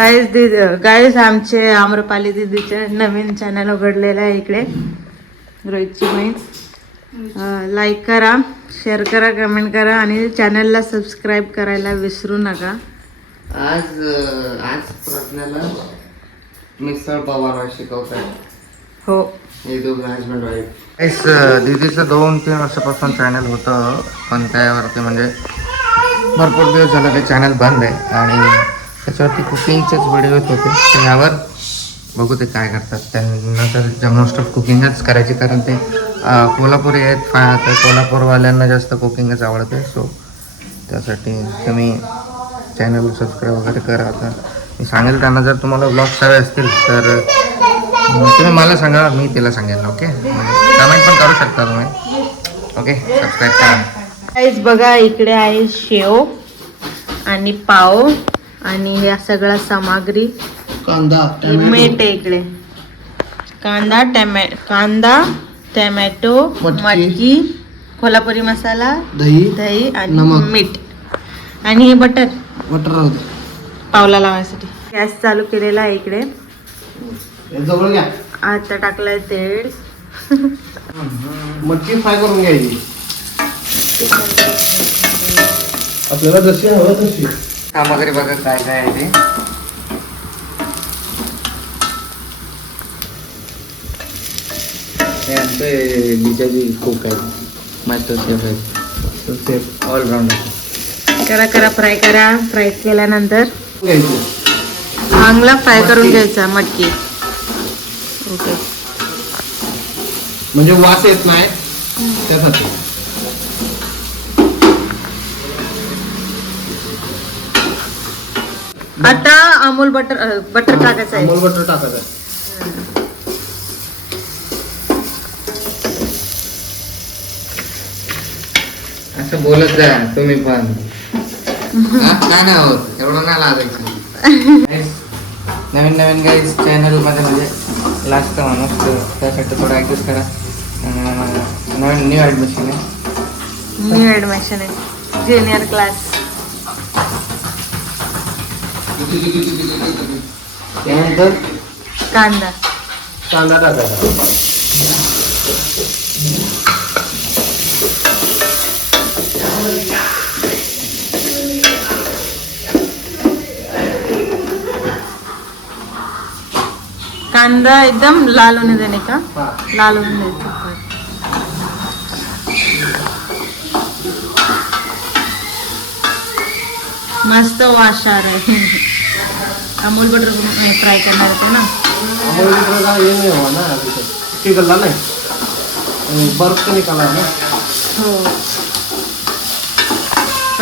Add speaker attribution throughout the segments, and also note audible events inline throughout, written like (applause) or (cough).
Speaker 1: Guys दीदी guys आमचे आम्रपाली दीदीचे नवीन channel उघडलेलं आहे इकडे. रोहितची बहीण. लाईक करा शेअर करा कमेंट करा आणि चॅनलला सबस्क्राईब करायला विसरू नका.
Speaker 2: आज आज प्रज्ञाला मिसळ पवार शिकवत आहे
Speaker 1: हो
Speaker 2: हे दीदीचं दोन तीन वर्षापासून चॅनल होतं पण त्यावरती म्हणजे भरपूर दिवस झालं ते चॅनल बंद आहे आणि त्याच्यावरती कुकिंगचेच व्हिडिओ येत होते. यावर बघू ते काय करतात. त्यांना तर मोस्ट ऑफ कुकिंगच करायची. कारण ते कोल्हापुरी आहेत फा तर कोल्हापूरवाल्यांना जास्त कुकिंगच आवडते. सो त्यासाठी तुम्ही चॅनल सबस्क्राईब वगैरे करा. आता मी सांगेल त्यांना जर तुम्हाला ब्लॉग्स हवे असतील तर तुम्ही मला सांगा. मी तिला सांगेल ओके कमेंट पण करू शकता तुम्ही. ओके सबस्क्राईब करा.
Speaker 1: बघा इकडे आहे शेव आणि पाव. आणि ह्या सगळ्या सामग्री
Speaker 2: कांदा
Speaker 1: मीठ आहे इकडे. कांदा टॅमॅ कांदा टॅमॅटो
Speaker 2: मटकी.
Speaker 1: मटकी कोल्हापुरी मसाला
Speaker 2: दही
Speaker 1: दही आणि. मीठ. आणि हे बटर.
Speaker 2: बटर
Speaker 1: पावला लावायसाठी. गॅस चालू केलेला आहे इकडे. आता टाकलाय तेल.
Speaker 2: मच्छी फ्राय करून घ्यायची. आपल्याला जशी हवं तशी. सामग्री बघा काय काय आहे ते. हे आमचे बिचारी शेफ ऑलराऊंडर
Speaker 1: करा करा फ्राय करा. फ्राय केल्यानंतर चांगला फ्राय करून घ्यायचा मटकी. ओके
Speaker 2: म्हणजे वास येत नाही त्यासाठी.
Speaker 1: आता अमूल बटर बटर टाकायचं आहे.
Speaker 2: अमूल बटर टाकायचं असं बोलत जा तुम्ही पण. (laughs) काय नाही होत एवढं नाही लागायचं नवीन नवीन गाईज चॅनलमध्ये म्हणजे लास्ट माणूस तर त्यासाठी थोडं ऍडजस्ट करा. अं, नवीन न्यू ऍडमिशन आहे.
Speaker 1: न्यू ऍडमिशन आहे. ज्युनियर क्लास
Speaker 2: त्यानंतर
Speaker 1: कांदा.
Speaker 2: कांदा टाकायचा.
Speaker 1: कांदा एकदम लाल होणे देणे का? लाल होऊन द्यायचं मस्त वाशार आहे अमूल बटर फ्राय करणार होते ना।
Speaker 2: अमूल बटर का ये नहीं हुआ ना अभी तक पिघला नहीं बर्फ़ तो निकाला है ना।
Speaker 1: हो।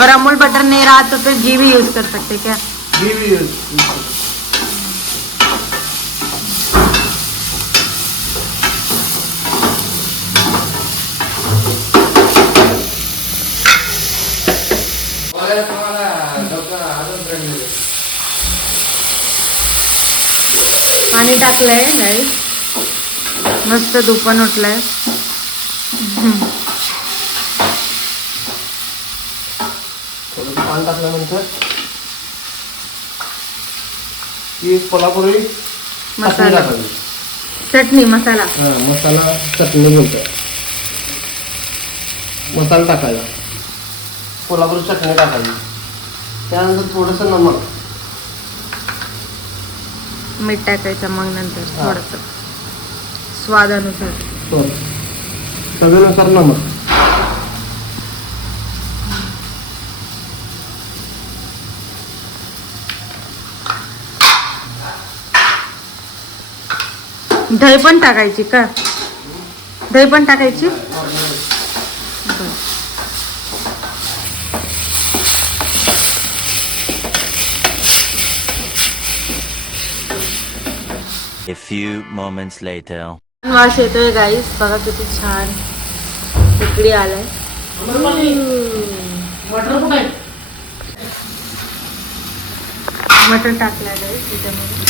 Speaker 1: और अमूल बटर नहीं रहा तो फिर घी भी यूज़ कर सकते क्या?
Speaker 2: घी भी use- use
Speaker 1: पाणी टाकलंय गाईस मस्त दुपण उठलंय.
Speaker 2: पाणी टाकल्यानंतर ती कोल्हापुरी
Speaker 1: मसाला. चटणी मसाला.
Speaker 2: हा मसाला चटणी बोलतो मसाला टाकायचा. कोल्हापुरी चटणी टाकायची त्यानंतर थोडंसं नमक.
Speaker 1: मीठ टाकायचं मग नंतर
Speaker 2: हा.
Speaker 1: थोडस स्वादानुसार.
Speaker 2: तर चवीनुसार नमक.
Speaker 1: दही पण टाकायची का? दही पण टाकायची?
Speaker 3: Few moments later.
Speaker 1: वास येतोय गाईस बघा किती छान. इकडे आलाय. मटर टाकलाय गाईस त्याच्यामध्ये.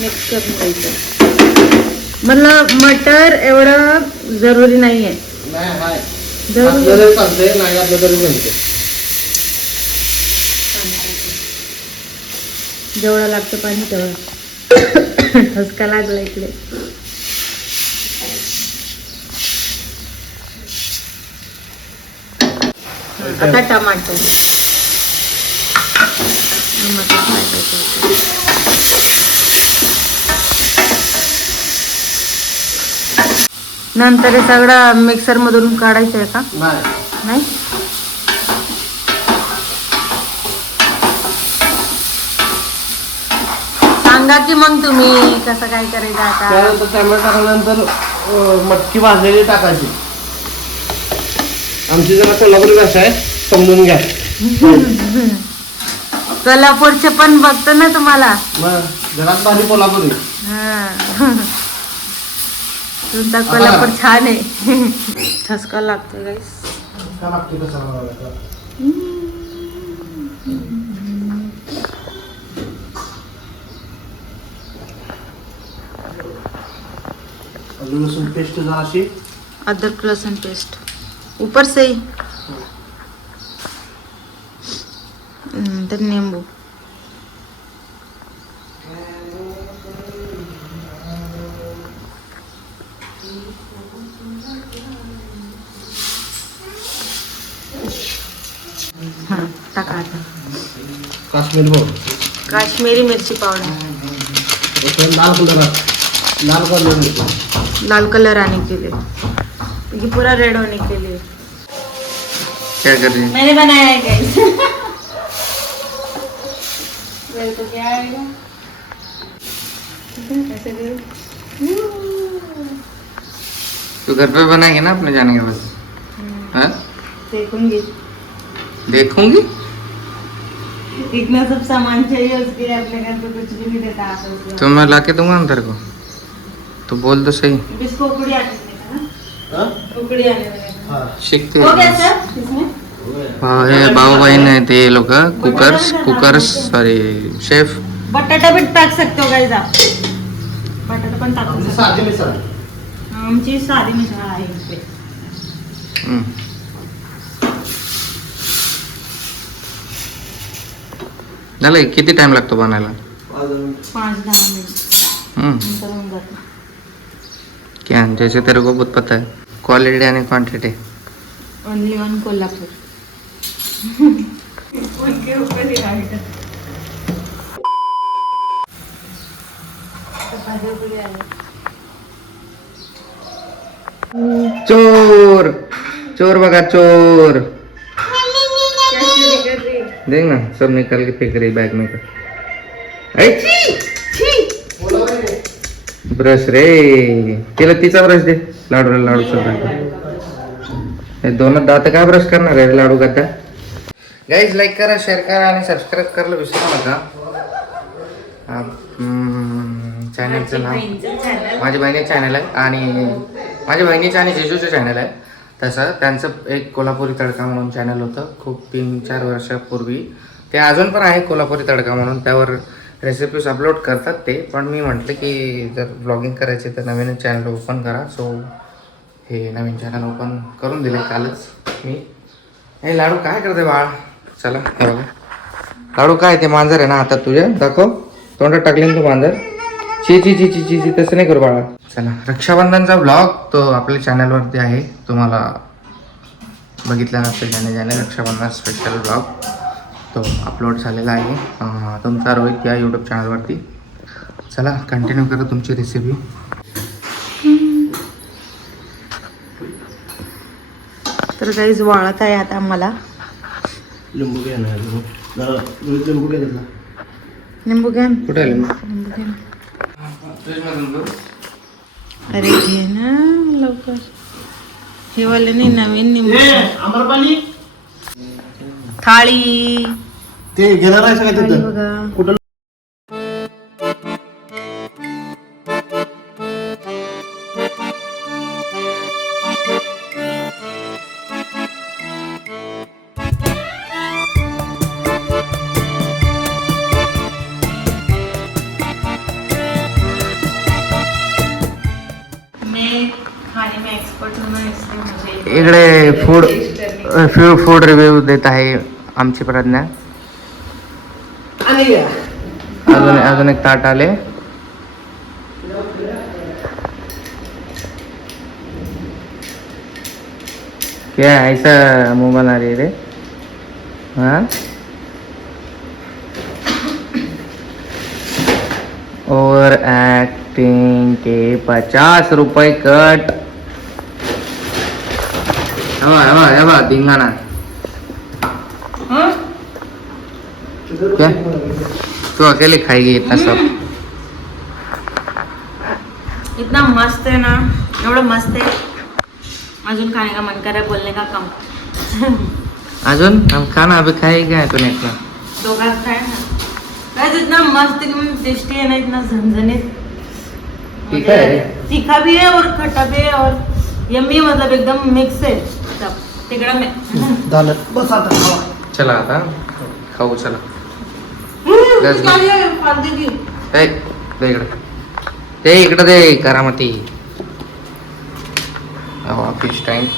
Speaker 1: मिक्स करून घ्यायचं. मतलब मटर एवढं जरुरी नाही आहे
Speaker 2: नाही हाय.
Speaker 1: जळून
Speaker 4: आपलं तरी चालतंय नाही आपलं तरी
Speaker 1: जेवढं लागतं पाणी तेवढं. ठसका लागला इकडे. आता होतं. नंतर हे सगळं मिक्सर मधून काढायचं आहे का?
Speaker 4: नाही
Speaker 1: नाही सांगा की मग तुम्ही कसं काय करायचं आता?
Speaker 4: त्यानंतर टॅमॅटो टाकल्यानंतर अं, मटकी भाजलेली टाकायची. आमची जरा कोल्हापुरी भाषा आहे समजून घ्या. (laughs)
Speaker 1: कोल्हापूरचे पण बघतो ना तुम्हाला.
Speaker 4: मग घरात भाजी कोल्हापुरी
Speaker 1: हा. (laughs) तुमचा कोल्हापूर छान आहे. (laughs) ठसका लागतो गाईस
Speaker 4: काय लागते कसं? आलू पेस्ट जरा अशी.
Speaker 1: अदरक लहसुन पेस्ट. ऊपर से ही. नंतर नींबू. हाँ टाका आता.
Speaker 4: काश्मीर बघ.
Speaker 1: काश्मीरी मिरची पावडर.
Speaker 4: लाल कलर लाल कलर
Speaker 1: लाल कलर आने के लिए। ये पूरा रेड होने के लिए।
Speaker 2: क्या कर रही है?
Speaker 1: मैंने बनाया है गाइस को क्या आएगा ऐसे।
Speaker 2: घर पे बनाएगी ना अपने जाने के बाद हाँ?
Speaker 1: देखूँगी।
Speaker 2: देखूँगी?
Speaker 1: इतना सब सामान चाहिए उसके लिए अपने घर पे कुछ भी नहीं देता
Speaker 2: तो मैं लाके दूँगा अंदर को। तो बोल तो सही.
Speaker 1: ना?
Speaker 4: हा?
Speaker 2: शिकते.
Speaker 1: हो गया सर इसमें
Speaker 2: भाऊ बहीण आहे ते लोक. Cookers cookers sorry chef.
Speaker 1: बटाटा भी टाक सकते हो गाइस आप बटाटा पण टाकू
Speaker 4: साधी मिसळ.
Speaker 1: आमची साधी मिसळ आहे.
Speaker 2: झालं किती टाइम लागतो बनायला?
Speaker 1: पाच दहा मिनिट.
Speaker 2: क्या जैसे तेरे को बहुत पता है। क्वालिटी आणि क्वांटिटी
Speaker 1: ओनली ऑन कोल्हापूर। उनके ऊपर ही राइट
Speaker 2: चोर! चोर बगा चोर! देख ना सब निकाल के फेंक रही बैग में का ब्रश रे. तिला तिचा ब्रश दे. लाडूला लाडू हे दोन दात काय ब्रश करणार आहे लाडू गद्दा गाईज लाईक करा शेअर करा आणि सबस्क्राईब करायला विसरू नका. चॅनलचं नाव. माझ्या बहिणी चॅनल आहे. आणि माझ्या बहिणीचं आणि जिजूचं चॅनल आहे. तसं त्यांचं एक कोल्हापुरी तडका म्हणून चॅनल होतं. खूप तीन चार वर्षापूर्वी. ते अजून पण आहे कोल्हापुरी तडका म्हणून. त्यावर रेसिपीज अपलोड करतात ते पण मी म्हटलं की जर ब्लॉगिंग करायचे तर नवीन चॅनल ओपन करा. सो हे नवीन चॅनल ओपन करून दिले कालच मी. हे लाडू काय करते बाळ? चला बघा. लाडू काय ते मांजर आहे ना हातात तुझ्या दाखव. तोंडात टाकले तू मांजर? ची ची ची ची ची ची तसं नाही करू बाळा. चला रक्षाबंधनचा ब्लॉग तो आपल्या चॅनलवरती आहे. तुम्हाला बघितला नसेल ज्याने ज्याने रक्षाबंधन स्पेशल ब्लॉग तो अपलोड झालेला आहे. अं, तुमचा रोहित या यूट्यूब चॅनलवरती चला कंटिन्यू करा तुमची रेसिपी
Speaker 1: तर काहीच वाळत आहे आता मला
Speaker 4: लिंबू घ्या ना जरा रोहित लिंबू घ्या.
Speaker 1: निंबू घ्या
Speaker 2: कुठे आले
Speaker 1: निंबू घ्या अरे घे ना लवकर. हे वाले नाही नवीन
Speaker 4: आम्रपाली
Speaker 1: थाळी.
Speaker 4: ते घेणार आहे सगळं
Speaker 1: थाळी
Speaker 4: तिथं.
Speaker 1: बघा.
Speaker 4: कुठं?
Speaker 1: हूँ
Speaker 2: इकडे फूड फूड फूड रिव्ह्यू देत आहे आमची प्रज्ञा. अजून अजून एक ताट आले. क्या ऐसा बना रही रे? हाँ? और एक्टिंग के पचास रुपए कट हवा हवा हवा धिंगाणा क्या तू अकेले खाएगी इतना सब
Speaker 1: इतना मस्त है ना एवढं मस्त है अजून खाने का मन कर रहा है बोलने का कम
Speaker 2: अजून हम खाना अभी खाएगा है तूने इतना
Speaker 1: दोघात खाए ना गाइस इतना मस्त एकदम टेस्टी है ना इतना झनझनीत
Speaker 2: तीखा है?
Speaker 1: तीखा भी है और खट्टा भी है और यम्मी मतलब एकदम मिक्स है तिकडा में.
Speaker 4: झालं. बस आता खावा.
Speaker 2: चला आता. खाऊ चला.
Speaker 1: आहे, फालतू की.
Speaker 2: ए दे इकडे. ते इकडे दे करामती. Fish tank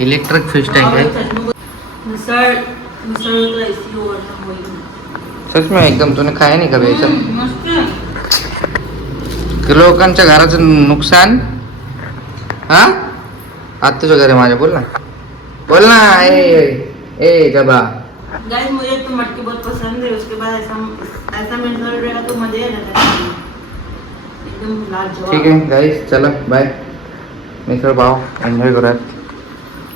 Speaker 2: electric fish tank है
Speaker 1: मिसळ मिसळ राईस ओव्हरनं होईल
Speaker 2: सच में एकदम तूने खाया नहीं कभी ऐसा
Speaker 1: हम्म, मस्त आहे.
Speaker 2: लोकांच्या घराचं नुकसान? हा? आज तुझ्या घरी माझ्या बोल ना. बोल ना ए ए जबा
Speaker 1: गाइस मुझे तो मटकी बहुत पसंद है उसके बाद ऐसा ऐसा मिसळ रहेगा तो मजा ही है। एकदम लाजवाब।
Speaker 2: ठीक आहे गाईस चला बाय मिसळ पाव एन्जॉय करूयात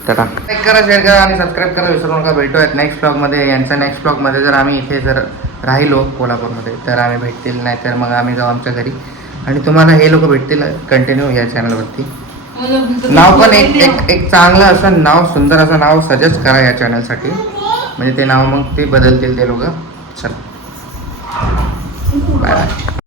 Speaker 2: टाटा। लाईक करा शेअर करा आणि सबस्क्राईब करा विसरू नका भेटूयात नेक्स्ट ब्लॉगमध्ये यांच्या नेक्स्ट ब्लॉगमध्ये जर आम्ही इथे जर राहिलो कोल्हापूरमध्ये तर आम्ही भेटतील नाही तर मग आम्ही जाऊ आमच्या घरी. आणि तुम्हाला हे लोक भेटतील कंटिन्यू या चॅनलवरती नाव पण एक एक एक चांगलं असं नाव सुंदर असं नाव सजेस्ट करा या चॅनलसाठी म्हणजे ते नाव मग ते बदलतील ते लोक. चला. Bye bye